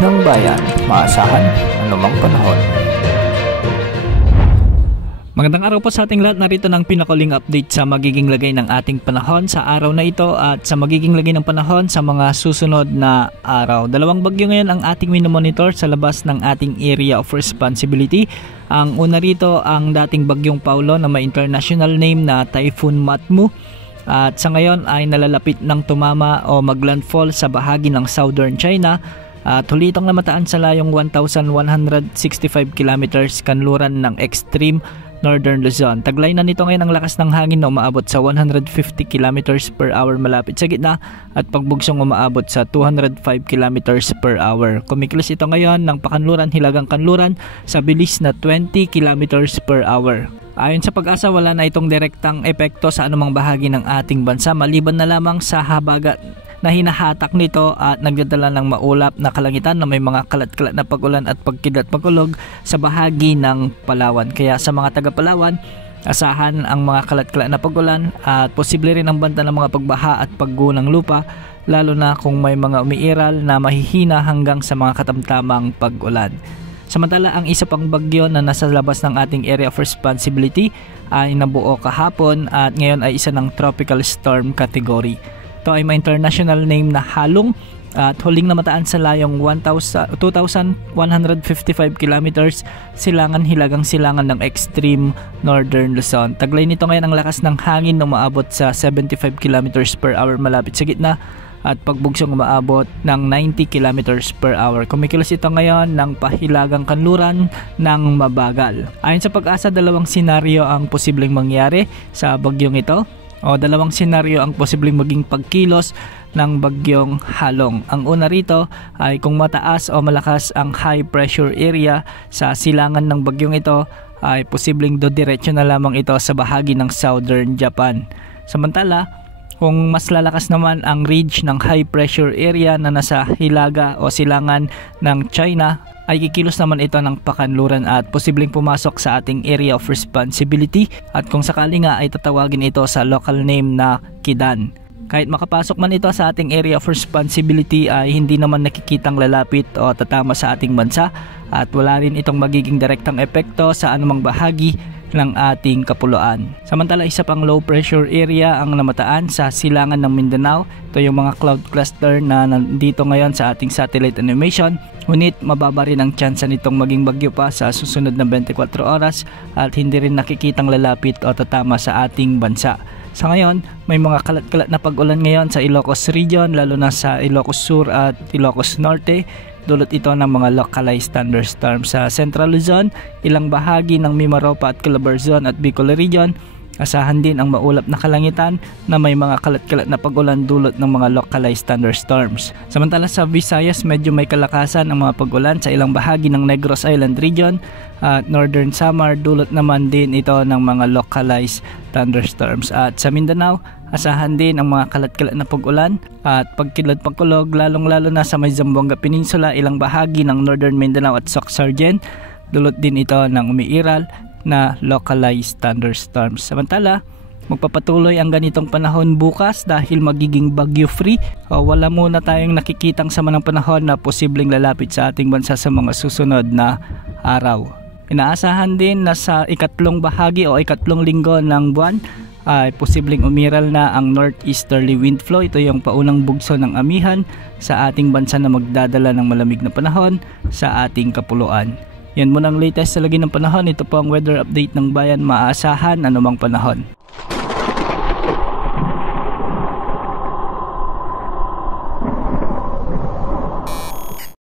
ng bayan, maasahan anumang panahon. Magandang araw po sa ating lahat. Narito ng pinakaling update sa magiging lagay ng ating panahon sa araw na ito at sa magiging lagay ng panahon sa mga susunod na araw. Dalawang bagyo ngayon ang ating minomonitor sa labas ng ating area of responsibility. Ang una rito ang dating bagyong Paulo na may international name na Typhoon Matmu. At sa ngayon ay nalalapit ng tumama o maglandfall sa bahagi ng southern China. At hulitang namataan sa layong 1,165 kilometers kanluran ng extreme northern Luzon. Taglay na nito ngayon ang lakas ng hangin na umaabot sa 150 kilometers per hour malapit sa gitna at pagbugsong umaabot sa 205 kilometers per hour. Kumikilos ito ngayon ng pakanluran hilagang kanluran sa bilis na 20 kilometers per hour. Ayon sa Pag-asa, wala na itong direktang epekto sa anumang bahagi ng ating bansa maliban na lamang sa habagat na hinahatak nito at nagdadala ng maulap na kalangitan na may mga kalat-kalat na pag-ulan at pagkidlat pagkulog sa bahagi ng Palawan. Kaya sa mga taga Palawan, asahan ang mga kalat-kalat na pag-ulan at posible rin ang banta ng mga pagbaha at pagguho ng lupa, lalo na kung may mga umiiral na mahihina hanggang sa mga katamtamang pag-ulan. Samantala, ang isa pang bagyo na nasa labas ng ating area of responsibility ay nabuo kahapon at ngayon ay isa ng tropical storm category. Ito ay may international name na Halong at huling namataan sa layong 2,155 kilometers silangan hilagang silangan ng extreme northern Luzon. Taglay nito ngayon ang lakas ng hangin na umaabot sa 75 kilometers per hour malapit sa gitna at pagbugsong umaabot ng 90 kilometers per hour. Kumikilos ito ngayon ng pahilagang kanluran ng mabagal. Ayon sa Pag-asa, dalawang senaryo ang posibleng mangyari sa bagyong ito. Dalawang senaryo ang posibleng maging pagkilos ng bagyong Halong. Ang una rito ay kung mataas o malakas ang high pressure area sa silangan ng bagyong ito ay posibleng dodiretso na lamang ito sa bahagi ng southern Japan. Samantala, kung mas lalakas naman ang ridge ng high pressure area na nasa hilaga o silangan ng China, ay kikilos naman ito ng pakanluran at posibleng pumasok sa ating area of responsibility at kung sakali nga ay tatawagin ito sa local name na Kidan. Kahit makapasok man ito sa ating area of responsibility ay hindi naman nakikitang lalapit o tatama sa ating bansa at wala rin itong magiging direktang epekto sa anumang bahagi ng ating kapuluan. Samantala, isa pang low pressure area ang namataan sa silangan ng Mindanao. Ito yung mga cloud cluster na nandito ngayon sa ating satellite animation. Ngunit mababa rin ang tsansa nitong maging bagyo pa sa susunod na 24 oras at hindi rin nakikitang lalapit o tatama sa ating bansa. Sa ngayon, may mga kalat-kalat na pag-ulan ngayon sa Ilocos Region, lalo na sa Ilocos Sur at Ilocos Norte. Dulot ito ng mga localized thunderstorms sa Central Luzon, ilang bahagi ng Mimaropa at Calabarzon at Bicol Region. Asahan din ang maulap na kalangitan na may mga kalat-kalat na pag-ulan dulot ng mga localized thunderstorms. Samantala sa Visayas, medyo may kalakasan ang mga pag-ulan sa ilang bahagi ng Negros Island Region at Northern Samar, dulot naman din ito ng mga localized thunderstorms. At sa Mindanao, asahan din ang mga kalat-kalat na pag-ulan at pagkidlat pagkulog, lalong-lalo na sa may Zamboanga Peninsula, ilang bahagi ng Northern Mindanao at Soc-Sargen. Dulot din ito ng umiiral na localized thunderstorms. Samantala, magpapatuloy ang ganitong panahon bukas dahil magiging bagyo free. Wala muna tayong nakikitang sama ng panahon na posibleng lalapit sa ating bansa sa mga susunod na araw. Inaasahan din na sa ikatlong bahagi o ikatlong linggo ng buwan ay posibleng umiral na ang northeasterly wind flow. Ito yung paunang bugso ng amihan sa ating bansa na magdadala ng malamig na panahon sa ating kapuluan. Yan muna ang latest sa lagi ng panahon. Ito po ang weather update ng bayan, maaasahan anumang panahon.